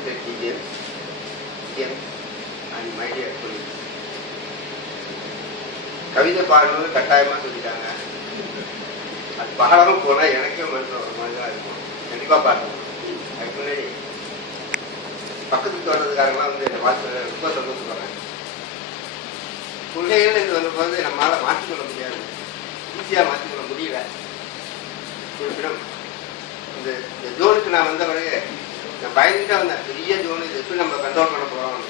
respected teachers, students, and my dear colleagues. கவிதை பாடணும்னு கட்டாயமாக சொல்லிட்டாங்க. அது பாடமும் போனால் எனக்கே மனசில் ஒரு மாதிரி தான் இருக்கும். கண்டிப்பாக பாடணும். அதுக்கு முன்னாடி பக்கத்துக்கு வர்றதுக்காரங்களாம் வந்து என்னை வாழ்க்கையில் ரொம்ப சந்தோஷப்படுறேன். பிள்ளைகள் இது வந்தபோது நம்மளால் மாற்றிக்கொள்ள முடியாது, ஈஸியாக மாற்றிக்கொள்ள முடியல. இருப்பினும் இந்த ஜோனுக்கு நான் வந்த பிறகு நான் பயந்துட்டே வந்தேன். பெரிய ஜோனு, இது எப்படி நம்ம கண்ட்ரோல் பண்ண போகிறோம்.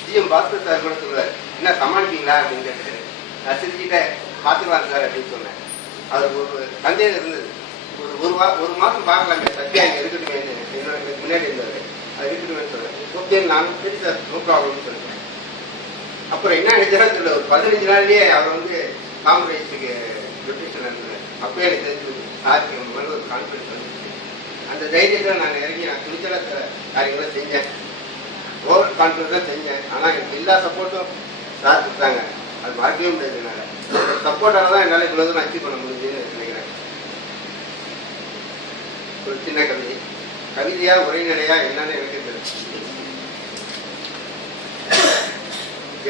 சிஎம் பாஸ்கர் சார் கூட சொல்லுவார், என்ன சமாளிப்பீங்களா அப்படின்னு கேட்டு நான் சிரிச்சுட்டே பார்த்துக்கலாம் சார் அப்படின்னு சொன்னேன். அது ஒரு சந்தேகம் இருந்தது. ஒரு மாதம் பார்க்கலாமே, சத்தியா இங்கே இருக்கட்டுமே, என்னோட முன்னாடி இருந்தது, அது இருக்கட்டுமே சொல்லுவேன். ஓகே நானும் சரி சார், நோ ப்ராப்ளம்னு சொல்லுவேன். அப்புறம் என்ன நினைச்சாலும் தெரியல, ஒரு 15 நாள்லேயே அவர் வந்து காங்கிரஸுக்கு ரொட்டேஷன் இருந்தது. அப்போ எனக்கு தெரிஞ்சு சாருக்கு நம்ம மேலே ஒரு கான்ஃபிடன்ஸ் வந்துச்சு. அந்த தைரியத்தில் நான் இறங்கி நான் துணிச்சல காரியங்களை செஞ்சேன். ஓவர் கான்ஃபிடன்ஸாக செஞ்சேன். ஆனால் எனக்கு எல்லா சப்போர்ட்டும் சார் கொடுத்தாங்க. அது மறக்கவே முடியாது. என்னால் சப்போர்ட்டால தான் என்னால் இவ்வளோ நான் அச்சீவ் பண்ண முடியுதுன்னு நினைக்கிறேன். ஒரு சின்ன கவிதையா உரைநடையா என்னன்னு எனக்கு தெரியும்.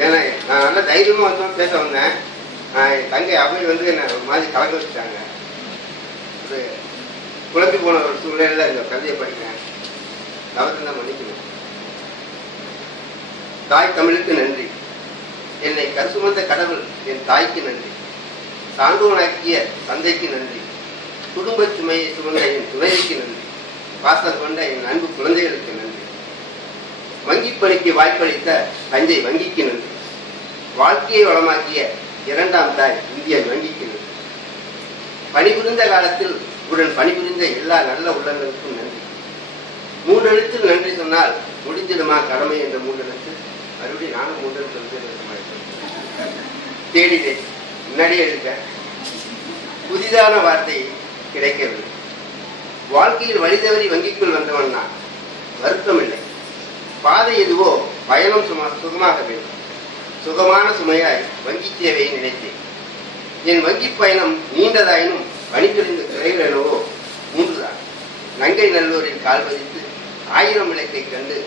ஏன்னா நான் நல்லா தைரியமாக வந்தோம் பேச வந்தேன். என் தங்கை அவை வந்து என்னை ஒரு மாதிரி கலக்க வச்சுட்டாங்க. ஒரு குழம்பி போன ஒரு சூழ்நிலையில் இந்த கவிதையை படிக்கிறேன். தவறு தான் மன்னிக்கணும். தாய் தமிழுக்கு நன்றி. என்னை கருசுமந்த கடவுள் என் தாய்க்கு நன்றி. சான்றோனாக்கிய தந்தைக்கு நன்றி. குடும்ப சுமையை சுமந்த என் துணைக்கு நன்றி. பாசம் கொண்ட என் அன்பு குழந்தைகளுக்கு நன்றி. வங்கிப் பணிக்கு வாய்ப்பளித்த தஞ்சை வங்கிக்கு நன்றி. வாழ்க்கையை வளமாக்கிய 2ஆம் தாய் இந்தியன் வங்கிக்கு நன்றி. பணிபுரிந்த காலத்தில் உடன் பணிபுரிந்த எல்லா நல்ல உள்ளங்களுக்கும் நன்றி. 3 எழுத்தில் நன்றி சொன்னால் முடிஞ்சிடுமா கடமை என்ற 3 எழுத்து. மறுபடியும் நானும் 3 எழுத்து தேடிட்டேன், முன்னாடியே எழுதிட்டேன். புதிதான வார்த்தை கிடைக்கவில்லை. வாழ்க்கையில் வழிதவறி வங்கிக்குள் வந்தவன் நான். வருத்தம் இல்லை. பாதை எதுவோ பயணம் சுகமாக வேண்டும். சுகமான சுமையாய் வங்கி சேவையை நினைத்தேன். என் வங்கி பயணம் நீண்டதாயினும் பணிபுரிந்த துறைகள் என்னவோ 3 தான். நங்கை நல்லூரில் கால் பதித்து 1000 விளக்கை கண்டு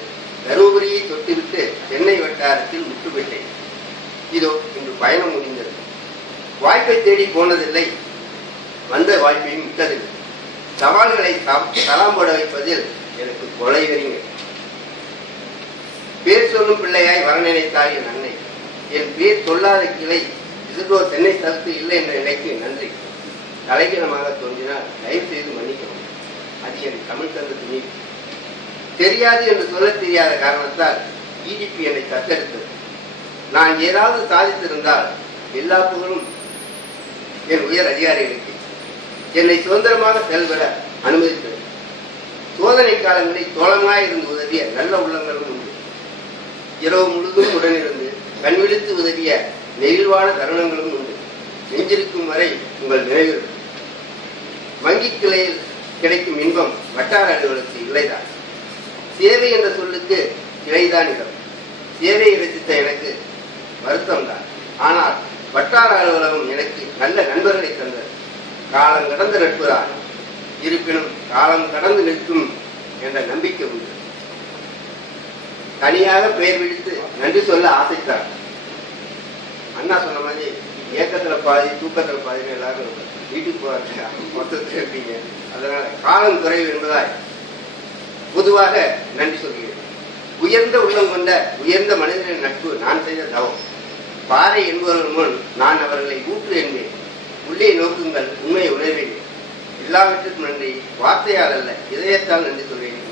தருமபுரியை தொட்டுவிட்டு சென்னை வட்டாரத்தில் முட்டுவிட்டேன். இதோ இன்று பயணம் முடிந்தது. வாய்ப்பை தேடி போனதில்லை, வந்த வாய்ப்பையும் விட்டதில்லை. சவால்களை தலாம் போட வைப்பதில் எனக்கு கொலை வெறிங்க. பேர் சொல்லும் பிள்ளையாய் வர நினைத்தாய் என் அன்னை. என் பேர் சொல்லாத கிளை இதுகோ சென்னை தவிர்த்து இல்லை என்ற நிலைக்கு நன்றி. தலைகீழமாக தோன்றினால் தயவு செய்து மன்னிக்கவும். அது என் தமிழ் தந்த துணிவு. தெரியாது என்று சொல்ல தெரியாத காரணத்தால் EDP என்னை தத்தெடுத்தது. நான் ஏதாவது சாதித்திருந்தால் எல்லா புகழும் என் உயர் அதிகாரிகளுக்கு. என்னை சுதந்திரமாக செயல்பட அனுமதித்தது. சோதனை காலங்களில் தோழமாயிருந்து உதவிய நல்ல உள்ளங்களும் உண்டு. இரவு முழுதும் உடனிருந்து கண்விழித்து உதவிய நெகிழ்வான தருணங்களும் உண்டு. நெஞ்சிருக்கும் வரை உங்கள் நினைவில். வங்கி கிளையில் கிடைக்கும் இன்பம் வட்டார அலுவலகத்துக்கு இல்லைதான். சேவை என்ற சொல்லுக்கு கிளைதான் இடம். சேவையை ரசித்த எனக்கு வருத்தம்தான். ஆனால் வட்டார அலுவலகம் எனக்கு நல்ல நண்பர்களை தந்தது. காலம் கடந்த நட்புதான். இருப்பினும் காலம் கடந்து நிற்கும் என்ற நம்பிக்கை உண்டு. தனியாக பெயர் விடுத்து நன்றி சொல்ல ஆசைத்தார். அண்ணா சொன்ன மாதிரி ஏக்கத்துல பாதி தூக்கத்துல பாதின்னு எல்லாரும் வீட்டுக்கு போறாங்க, மொத்தத்தில் இருப்பீங்க. அதனால காலம் குறைவு என்பதால் பொதுவாக நன்றி சொல்கிறேன். உயர்ந்த உள்ளம் கொண்ட உயர்ந்த மனிதனின் நட்பு நான் செய்த தவம். பாறை என்பவர்கள் முன் நான் அவர்களை ஊற்று என்பேன். உள்ளே நோக்குங்கள், உண்மையை உணர்வேன். எல்லாவற்றுக்கும் நன்றி. வார்த்தையால் அல்ல, இதயத்தால் நன்றி சொல்வேன்.